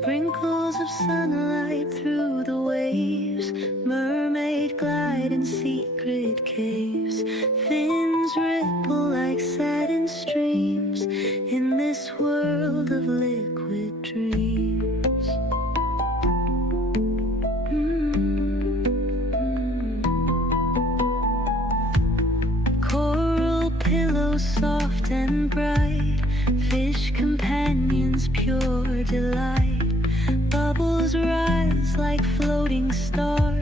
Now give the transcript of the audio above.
Sprinkles of sunlight through the waves. Mermaid glide in secret caves. Fins ripple like satin streams in this world of liquid dreams. Coral pillows soft and bright. Fish companions pure delight. Bubbles rise like floating stars.